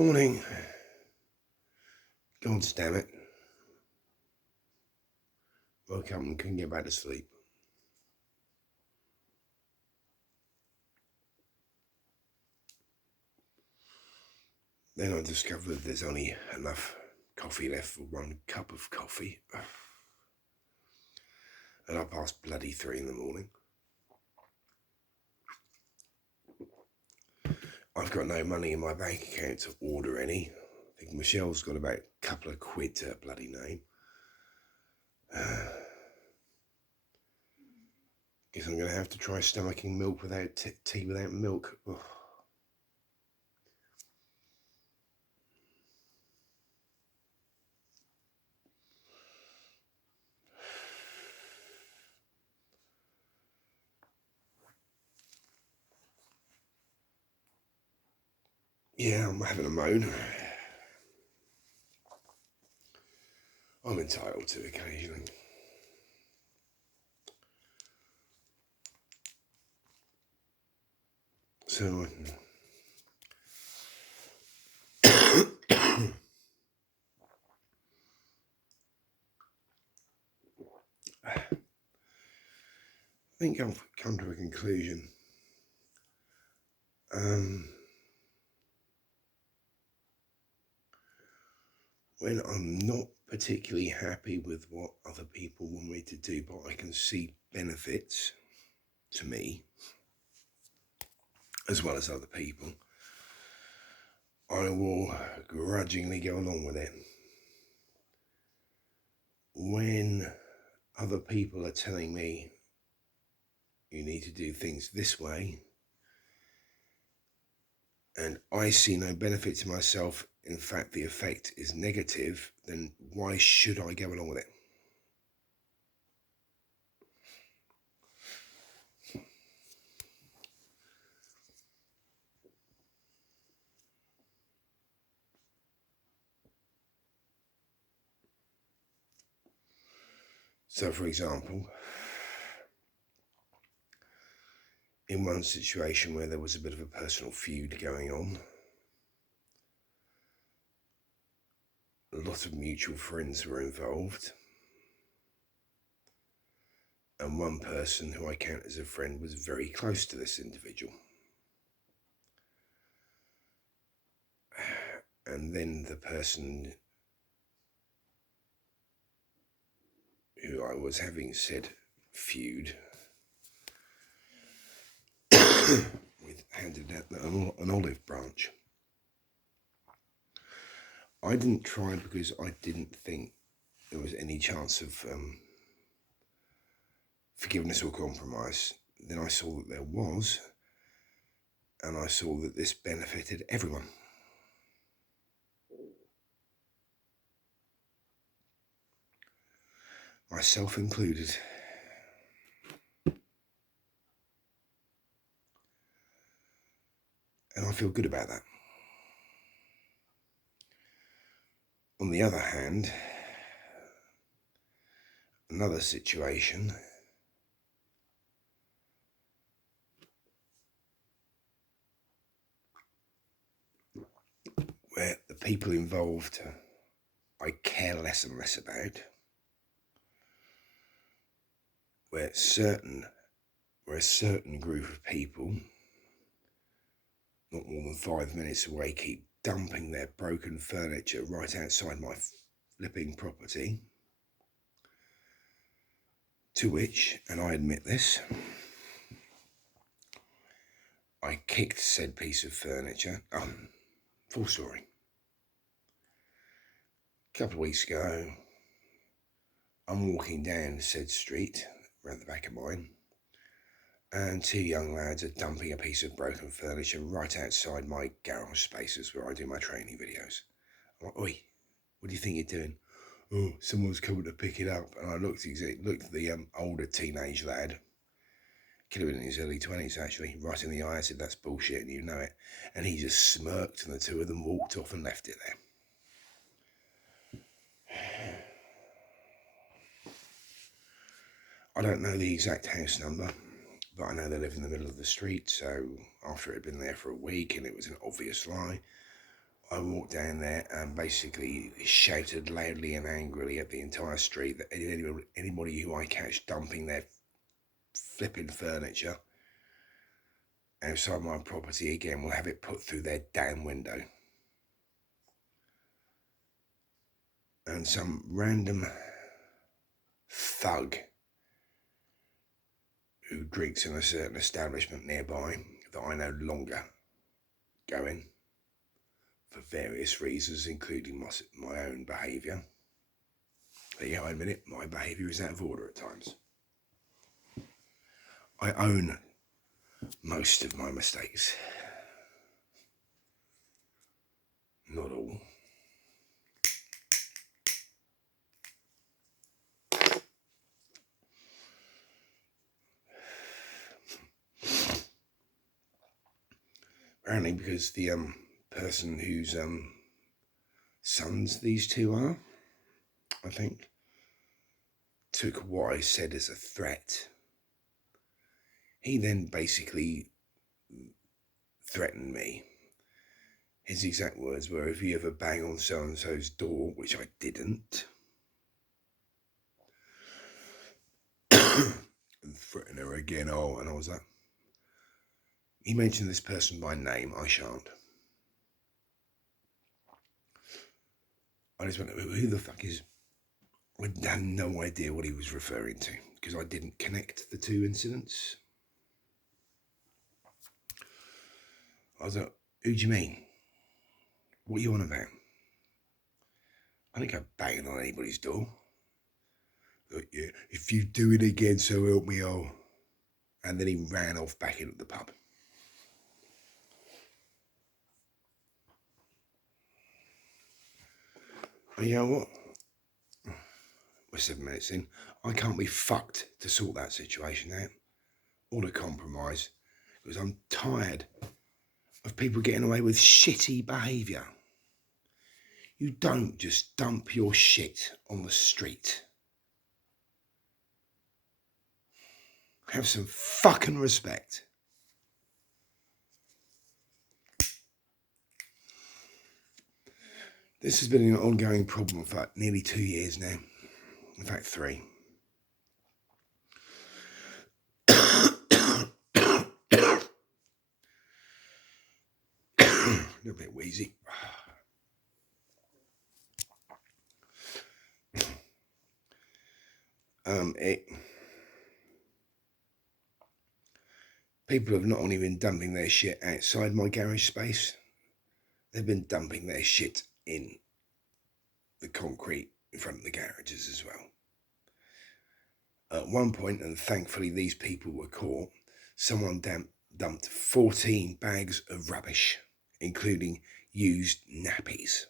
Morning. God damn it. Woke up and couldn't get back to sleep. Then I discovered there's only enough coffee left for 1 cup of coffee. And I passed bloody 3 in the morning. I've got no money in my bank account to order any. I think Michelle's got about a couple of quid to her bloody name. Guess I'm going to have to try stomaching milk without tea without milk. Ugh. Yeah, I'm having a moan. I'm entitled to occasionally. So I think I've come to a conclusion. When I'm not particularly happy with what other people want me to do, but I can see benefits to me, as well as other people, I will grudgingly go along with it. When other people are telling me, you need to do things this way, and I see no benefit to myself, in fact the effect is negative, then why should I go along with it? So for example, in one situation where there was a bit of a personal feud going on, a lot of mutual friends were involved, and one person who I count as a friend was very close to this individual. And then the person who I was having said feud with handed out an olive branch. I didn't try because I didn't think there was any chance of forgiveness or compromise. Then I saw that there was, and I saw that this benefited everyone. Myself included. And I feel good about that. On the other hand, another situation where the people involved I care less and less about, where a certain group of people, not more than 5 minutes away, keep dumping their broken furniture right outside my flipping property, to which, and I admit this, I kicked said piece of furniture. Full story. A couple of weeks ago, I'm walking down said street, around the back of mine, and 2 young lads are dumping a piece of broken furniture right outside my garage spaces where I do my training videos. I'm like, oi, what do you think you're doing? Oh, someone's coming to pick it up. And I looked at the older teenage lad, could have been in his early 20s actually, right in the eye. I said, that's bullshit and you know it. And he just smirked, and the two of them walked off and left it there. I don't know the exact house number, but I know they live in the middle of the street. So after it had been there for a week and it was an obvious lie, I walked down there and basically shouted loudly and angrily at the entire street that anybody who I catch dumping their flipping furniture outside my property again will have it put through their damn window. And some random thug who drinks in a certain establishment nearby that I no longer go in for various reasons, including my own behaviour. Yeah, I admit it, my behaviour is out of order at times. I own most of my mistakes. Not all. Apparently because the person whose sons these two are, I think, took what I said as a threat. He then basically threatened me. His exact words were, if you ever bang on so-and-so's door, which I didn't, and threaten her again, and I was like, he mentioned this person by name, I shan't. I just went, who the fuck is... I had no idea what he was referring to, because I didn't connect the two incidents. I was like, who do you mean? What are you on about? I didn't go banging on anybody's door. Like, yeah, if you do it again, so help me all. And then he ran off back into the pub. And you know what? We're 7 minutes in. I can't be fucked to sort that situation out or to compromise, because I'm tired of people getting away with shitty behaviour. You don't just dump your shit on the street. Have some fucking respect. This has been an ongoing problem for nearly 2 years now. In fact, 3. A little bit wheezy. People have not only been dumping their shit outside my garage space, they've been dumping their shit in the concrete in front of the garages as well. At one point, and thankfully these people were caught, someone dumped 14 bags of rubbish, including used nappies.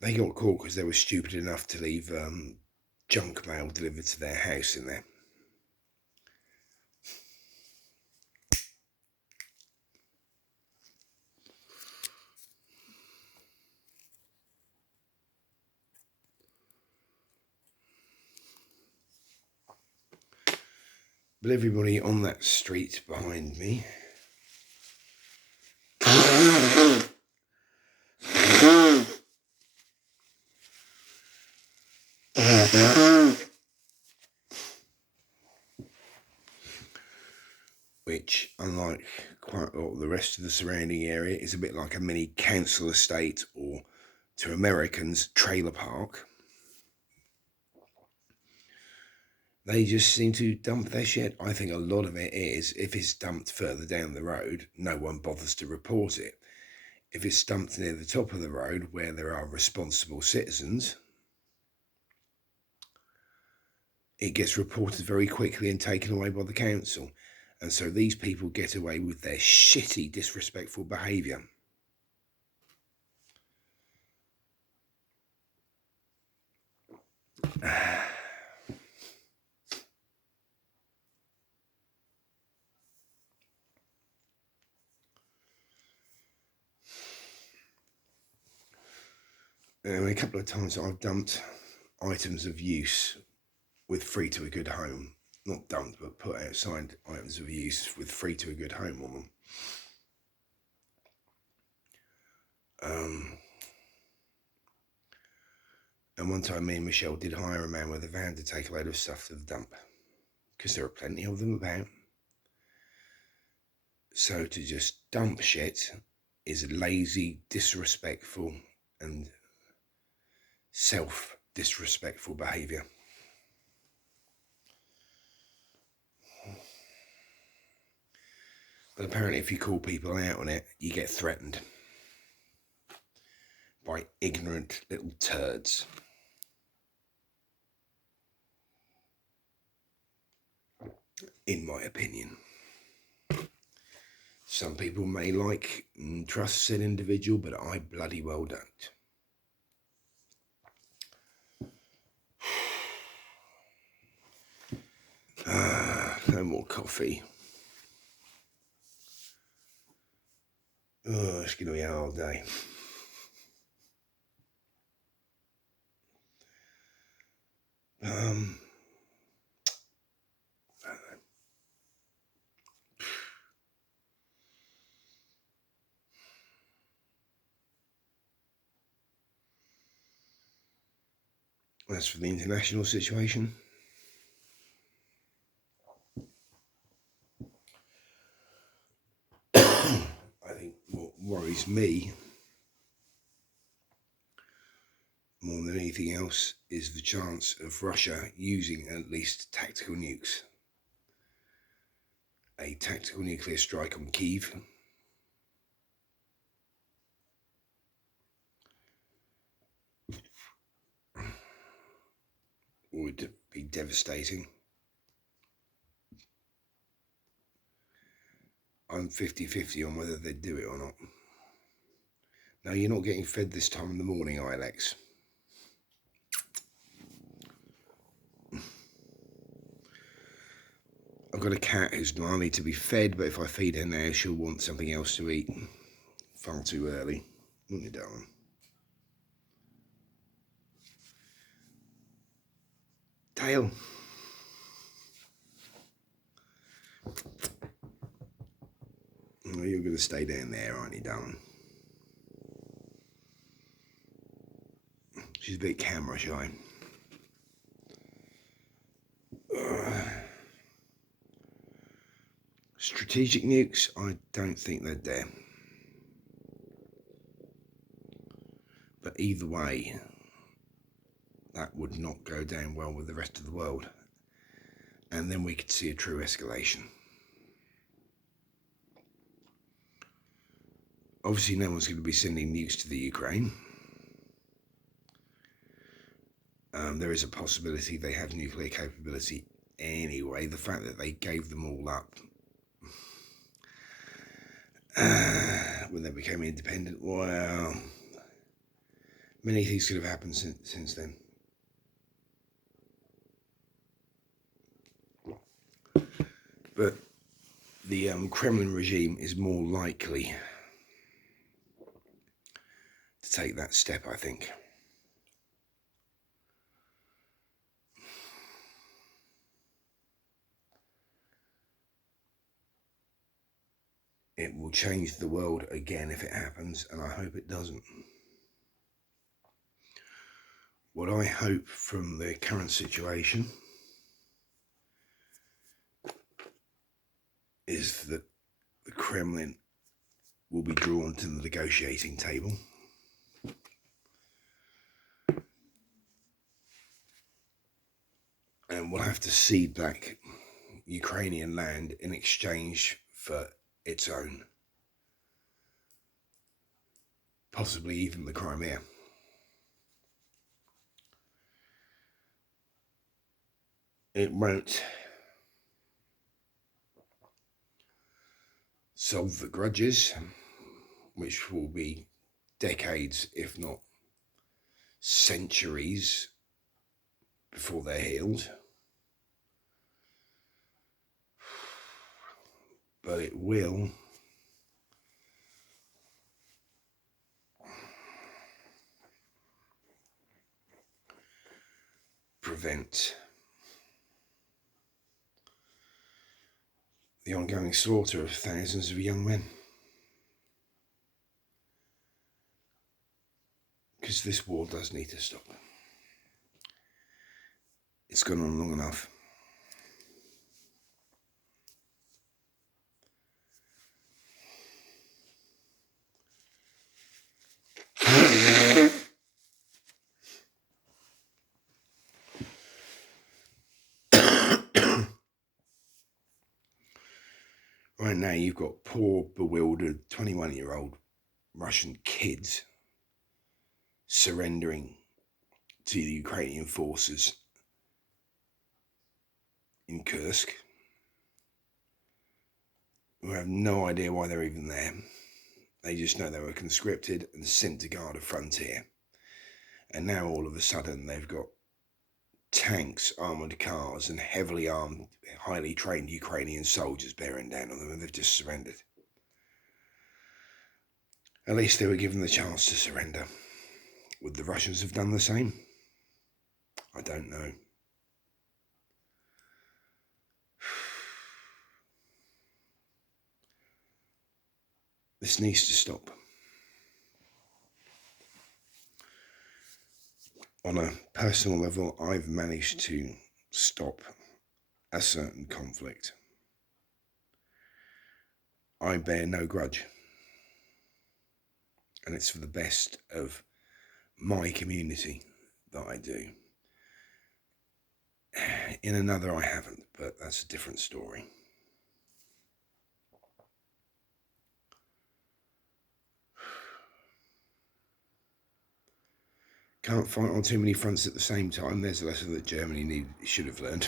They got caught because they were stupid enough to leave junk mail delivered to their house in there. But everybody on that street behind me which, unlike quite a lot of the rest of the surrounding area, is a bit like a mini council estate, or to Americans, trailer park. They just seem to dump their shit. I think a lot of it is, if it's dumped further down the road, no one bothers to report it. If it's dumped near the top of the road where there are responsible citizens, it gets reported very quickly and taken away by the council. And so these people get away with their shitty, disrespectful behaviour. A couple of times I've dumped items of use with free to a good home. Not dumped, but put outside items of use with free to a good home on them. And one time me and Michelle did hire a man with a van to take a load of stuff to the dump, because there are plenty of them about. So to just dump shit is lazy, disrespectful, and self-disrespectful behaviour. But apparently if you call people out on it, you get threatened by ignorant little turds. In my opinion. Some people may like and trust said individual, but I bloody well don't. No more coffee. Oh, it's going to be a hard day. As for the international situation, I think what worries me more than anything else is the chance of Russia using at least tactical nukes. A tactical nuclear strike on Kyiv would be devastating. I'm 50-50 on whether they'd do it or not. No, you're not getting fed this time in the morning, Alex. I've got a cat who's demanding to be fed, but if I feed her now, she'll want something else to eat. Far too early. Wouldn't you, darling? Dale. Oh, you're going to stay down there, aren't you, darling? She's a bit camera shy. Strategic nukes, I don't think they're there. But either way, that would not go down well with the rest of the world. And then we could see a true escalation. Obviously, no one's going to be sending nukes to the Ukraine. There is a possibility they have nuclear capability anyway. The fact that they gave them all up when they became independent, well, many things could have happened since then. But the Kremlin regime is more likely to take that step, I think. It will change the world again if it happens, and I hope it doesn't. What I hope from the current situation is that the Kremlin will be drawn to the negotiating table. And we'll have to cede back Ukrainian land in exchange for its own. Possibly even the Crimea. It won't solve the grudges, which will be decades, if not centuries, before they're healed. But it will prevent the ongoing slaughter of thousands of young men. because this war does need to stop. It's gone on long enough. Right now you've got poor, bewildered 21-year-old Russian kids surrendering to the Ukrainian forces in Kursk, who have no idea why they're even there. They just know they were conscripted and sent to guard a frontier. And now all of a sudden they've got tanks, armoured cars and heavily armed, highly trained Ukrainian soldiers bearing down on them, and they've just surrendered. At least they were given the chance to surrender. Would the Russians have done the same? I don't know. This needs to stop. On a personal level, I've managed to stop a certain conflict. I bear no grudge. And it's for the best of my community that I do. In another, I haven't, but that's a different story. Can't fight on too many fronts at the same time. There's a lesson that Germany should have learned.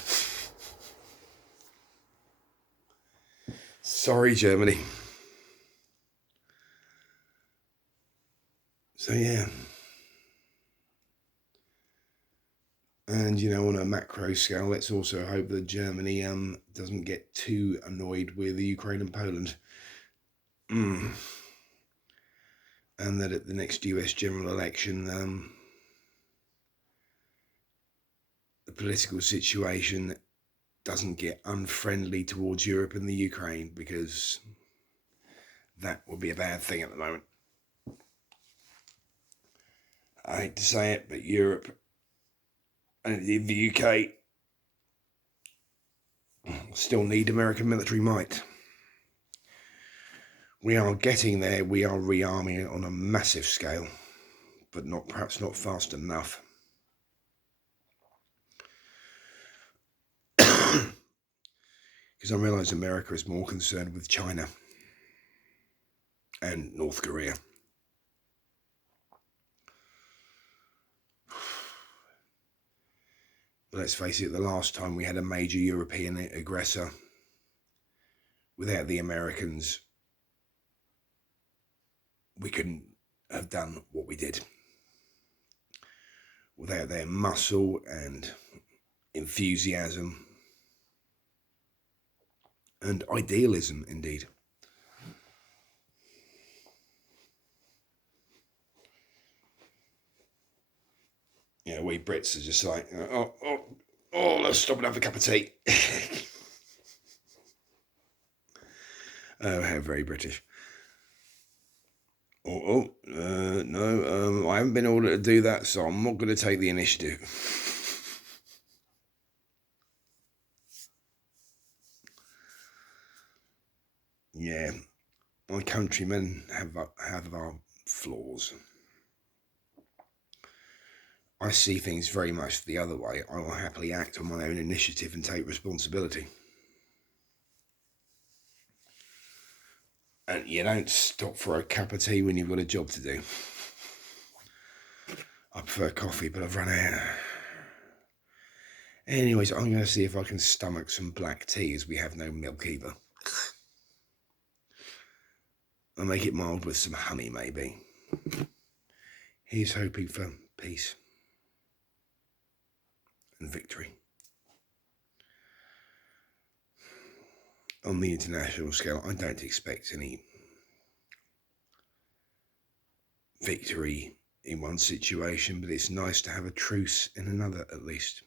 Sorry, Germany. So yeah. And, you know, on a macro scale, let's also hope that Germany doesn't get too annoyed with the Ukraine and Poland. And that at the next US general election, the political situation doesn't get unfriendly towards Europe and the Ukraine, because that would be a bad thing at the moment. I hate to say it, but Europe and the UK still need American military might. We are getting there. We are rearming it on a massive scale, but perhaps not fast enough. Because I realise America is more concerned with China and North Korea. Let's face it, the last time we had a major European aggressor, without the Americans, we couldn't have done what we did. Without their muscle and enthusiasm and idealism, indeed. Yeah, we Brits are just like, let's stop and have a cup of tea. Oh, how very British. No, I haven't been ordered to do that, so I'm not going to take the initiative. Yeah, my countrymen have our flaws. I see things very much the other way. I will happily act on my own initiative and take responsibility. And you don't stop for a cup of tea when you've got a job to do. I prefer coffee, but I've run out. Anyways, I'm going to see if I can stomach some black tea, as we have no milk either. I'll make it mild with some honey, maybe. Here's hoping for peace and victory. On the international scale, I don't expect any victory in one situation, but it's nice to have a truce in another, at least.